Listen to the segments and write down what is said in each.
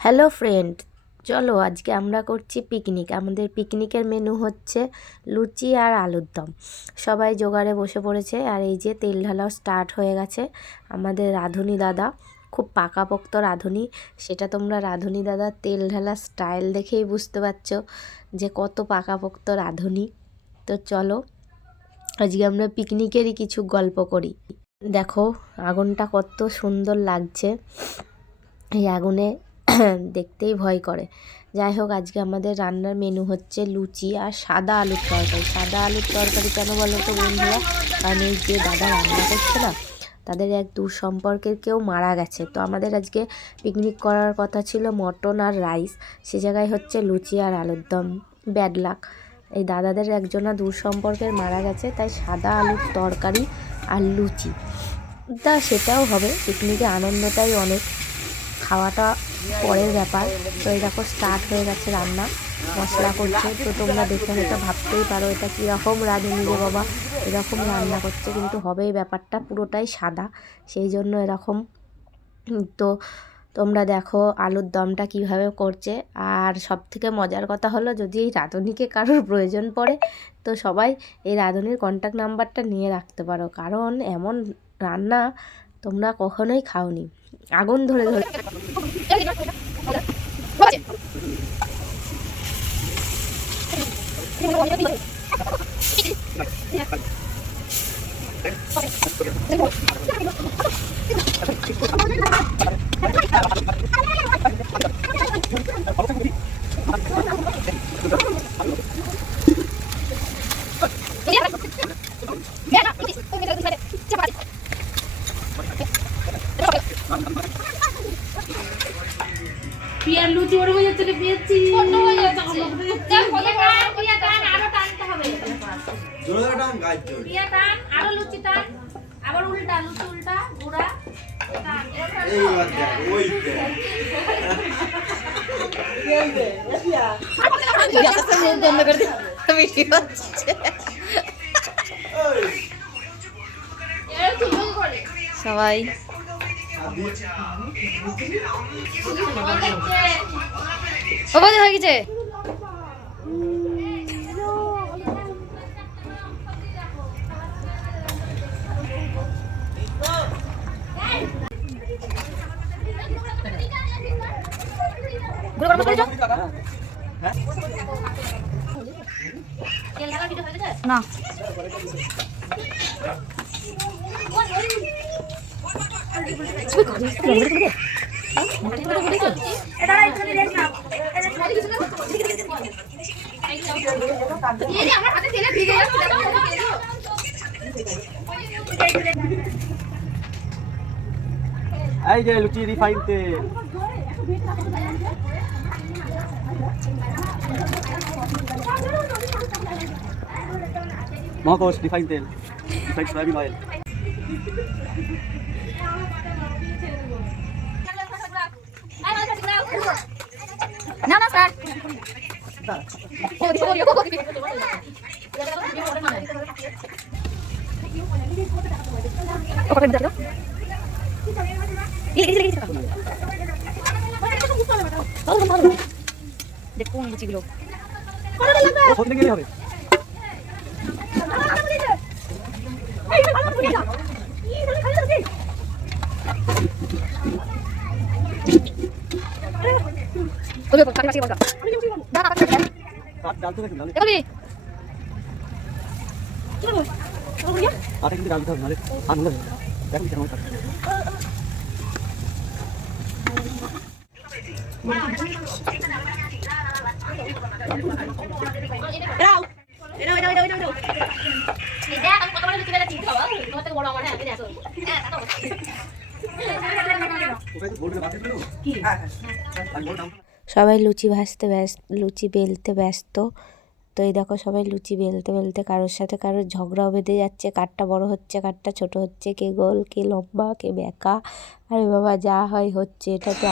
Hello friend, চলো আজকে আমরা করছি পিকনিক। আমাদের পিকনিকের মেনু হচ্ছে লুচি আর আলুর দম। সবাই জোগাড়ে বসে পড়েছে আর এই যে তেল ঢালাও স্টার্ট হয়ে গেছে। আমাদের রাঁধুনি দাদা খুব পাকাপোক্ত রাঁধুনি, সেটা তোমরা রাঁধুনি দাদার তেল ঢালা স্টাইল দেখেই বুঝতে পারছো যে কত পাকাপোক্ত রাঁধুনি। তো চলো আজকে আমরা পিকনিকেরই কিছু গল্প করি। দেখো আগুনটা কত সুন্দর লাগছে, এই আগুনে দেখতেই ভয় করে। যাই হোক, আজকে আমাদের রান্নার মেনু হচ্ছে লুচি আর সাদা আলুর তরকারি। সাদা আলুর তরকারি কেন বলো তো বন্ধুরা? কারণ এই যে দাদা রান্না করছে না, তাদের এক দূর সম্পর্কের কেউ মারা গেছে। তো আমাদের আজকে পিকনিক করার কথা ছিল মটন আর রাইস, সে জায়গায় হচ্ছে লুচি আর আলুর দম। ব্যাড লাক, এই দাদাদের একজনা দূর সম্পর্কের মারা গেছে, তাই সাদা আলুর তরকারি আর লুচি। তা সেটাও হবে, পিকনিকে আনন্দটাই অনেক, খাওয়াটা পরের ব্যাপার। তো এই দেখো স্টার্ট হয়ে গেছে রান্না, মশলা করছে। তো তোমরা দেখে হয়তো ভাবতেই পারো এটা কীরকম রাঁধুনি রে বাবা, এরকম রান্না করছে, কিন্তু হবে এই ব্যাপারটা পুরোটাই সাদা, সেই জন্য এরকম। তো তোমরা দেখো আলুর দমটা কিভাবে করছে। আর সবথেকে মজার কথা হলো, যদি এই রাঁধুনিকে কারোর প্রয়োজন পড়ে তো সবাই এই রাঁধুনির কন্ট্যাক্ট নাম্বারটা নিয়ে রাখতে পারো, কারণ এমন রান্না তোমরা কখনোই খাওনি। আগুন ধরে ধরে পিয়ার লুচি বড় হয়ে যাচ্ছে, পেয়েছি ছোট হয়ে যাচ্ছে। পিয়া টান আরো টানতে হবে, জোরে টান গাছ জোরে পিয়া টান আরো লুচি টান, আবার উল্টা লুচি উল্টা ঘোরা টান। এই বাচ্চা ওই সবাই হয়ে গেছে। না এই যে লুচি রিফাইন তেল মহাকোষ রিফাইন তেল রিফাইন সয়াবিন অয়েল না না স্যার দেখুন লুচিগুলো গেলে হবে। ডাল তো দেখুন আটা কিন্তু ডাল দিতে হবে, নাহলে আনন্দ হবে। দেখুন কেমন সবাই লুচি ভাজতে ব্যস্ত, লুচি বেলতে ব্যস্ত। তো এই দেখো সবাই লুচি বেলতে বেলতে কারোর সাথে কারোর ঝগড়াও বেঁধে যাচ্ছে, কাঠটা বড় হচ্ছে কাঠটা ছোট হচ্ছে, কে গোল কে লম্বা কে বেঁকা। আরে বাবা যা হয় হচ্ছে, এটা তো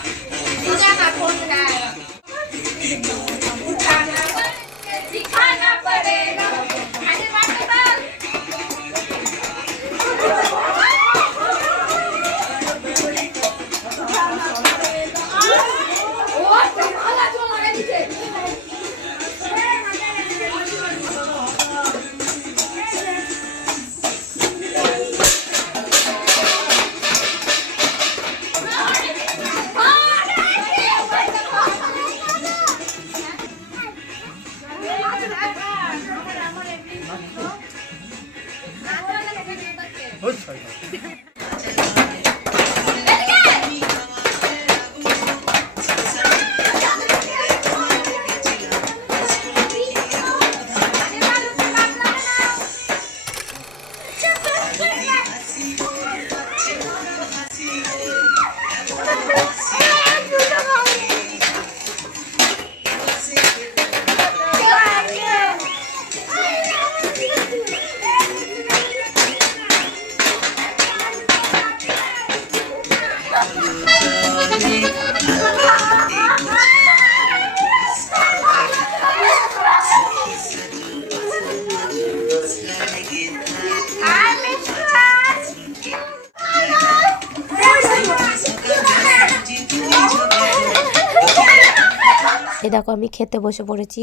এই দেখো আমি খেতে বসে পড়েছি,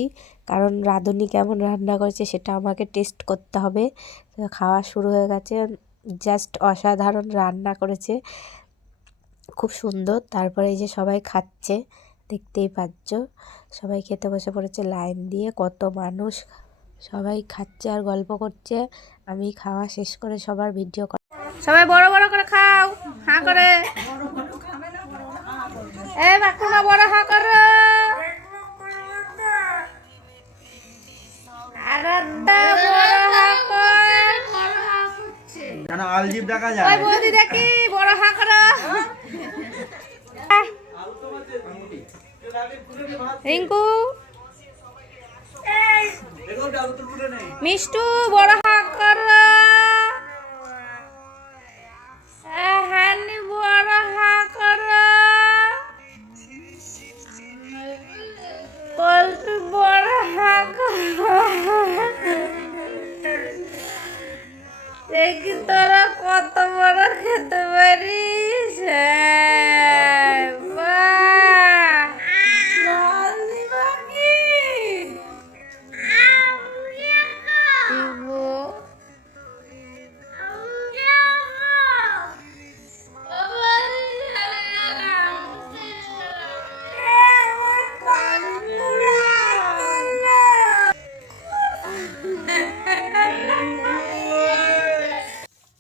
কারণ রাঁধুনি কেমন রান্না করেছে সেটা আমাকে টেস্ট করতে হবে। তো খাওয়া শুরু হয়ে গেছে, জাস্ট অসাধারণ রান্না করেছে, খুব সুন্দর। তারপরে এই যে সবাই খাচ্ছে, দেখতেই পাচ্ছ সবাই খেতে বসে পড়েছে লাইন দিয়ে, কত মানুষ, সবাই খাচ্ছে আর গল্প করছে। আমি খাওয়া শেষ করে সবার ভিডিও সবাই বড় বড় করে খাও, হা করে। এই বাকুমা বড় হা করো। আরাধ্যা বড় হা কর। জানা আলজিব দেখা যায়। ওই বৌদি দেখি বড় হা করো। রিঙ্কু মিষ্টু বড় হা করো। হানি বড় হা করো। পল্টু বড় হা করো। দেখি তোরা কত বড় খেতে পারিস। বাহ! জলদি বাকি। ইবো।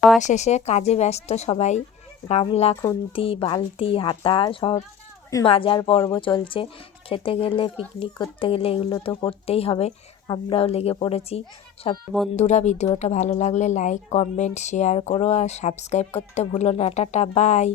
খাওয়া শেষে কাজে ব্যস্ত সবাই, গামলা, খুন্তি, বালতি, হাতা সব মাজার পর্ব চলছে। খেতে গেলে, পিকনিক করতে গেলে এগুলো তো করতেই হবে, আমরাও লেগে পড়েছি। সব বন্ধুরা ভিডিওটা ভালো লাগলে লাইক, কমেন্ট, শেয়ার করো আর সাবস্ক্রাইব করতে ভুলো না। Tata, by.